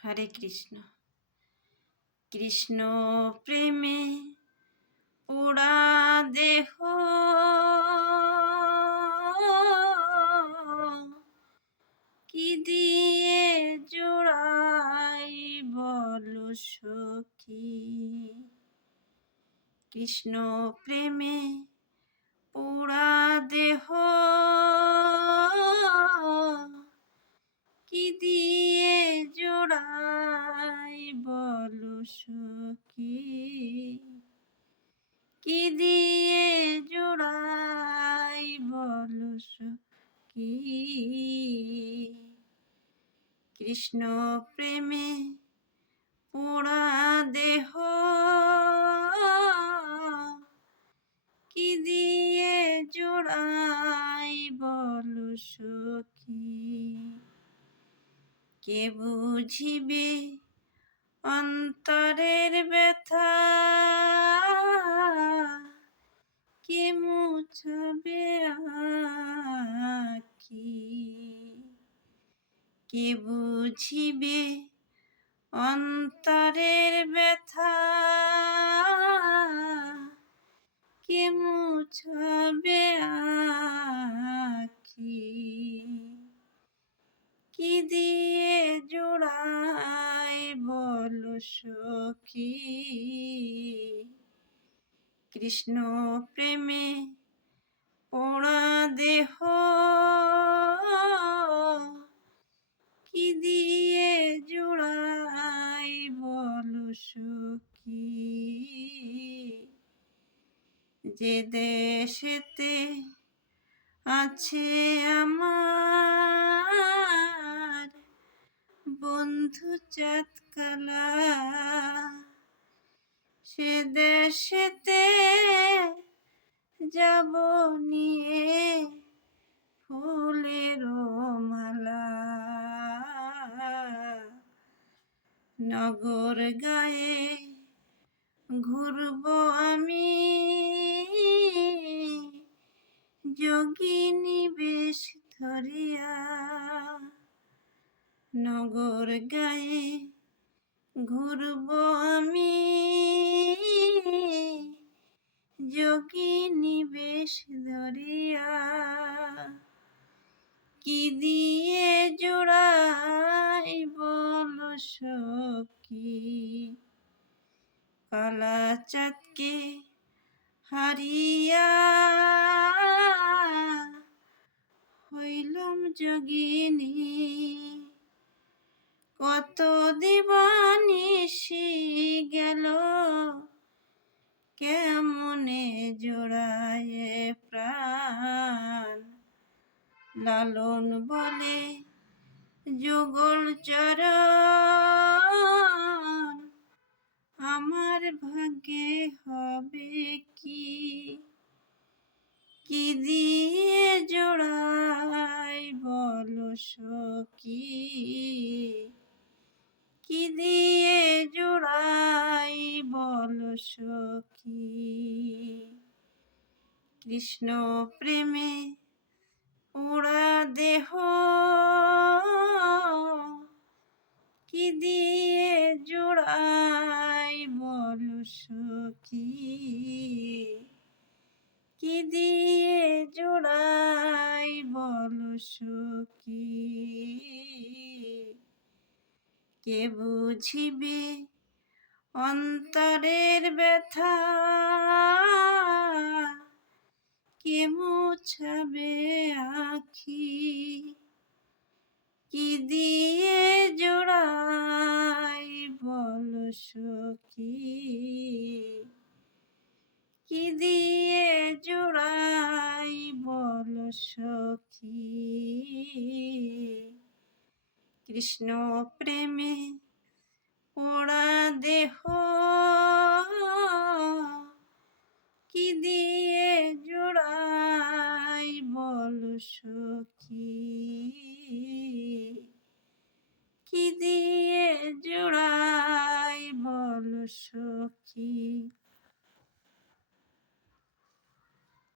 হরে কৃষ্ণ। কৃষ্ণ প্রেমে পোড়া দেহ, কি দিয়ে জোড়াই বলো সখী। কৃষ্ণ প্রেমে পোড়া দেহ, কি দিয়ে জোড়াই বলো সখী। কি দিয়ে জোড়াই বলো সখী। কৃষ্ণ প্রেমে পোড়া দেহ, কি দিয়ে জোড়াই বলো সখী। কে বুঝিবে অন্তরের ব্যথা, কে মুছাবে আখি। কে বুঝিবে অন্তরের ব্যথা, কে মুছাবে আখি। কি দিয়ে জোড়াই বলো সখী। কৃষ্ণ প্রেমে পোড়া দেহ, কি দিয়ে জোড়াই বলো সখী। যে দেশেতে আছে আমার বন্ধু চাঁদকালা, সে দেশেতে যাব নিয়ে ফুলের মালা। নগর গায়ে ঘুরব আমি, যোগিনী বেশ ধরিয়া। নগর গায়ে ঘুরব আমি, যোগিনী বেশ ধরিয়া। কি দিয়ে জোড়াই বলো সখী। কালা চাঁদকে হারিয়া হইলাম যোগিনী। কত দিবানিশি গেল, কেমনে জোড়ায় প্রাণ। লালন বলে যুগল চরণ, আমার ভাগ্যে হবে কি। কি দিয়ে জোড়াই বলো সখী। কি দিয়ে জোড়াই বলো সখী। কৃষ্ণ প্রেমে পোড়া দেহ, কি দিয়ে জোড়াই বলো সখী। কি দিয়ে জোড়াই বলো সখী। কে বুঝিবে অন্তরের ব্যথা, কে মুছাবে আখি। কি দিয়ে জোড়াই বলো সখী। কি দিয়ে জোড়াই বলো সখী। কৃষ্ণ প্রেমে পোড়া দেহ, কি দিয়ে জোড়াই বলো সখী।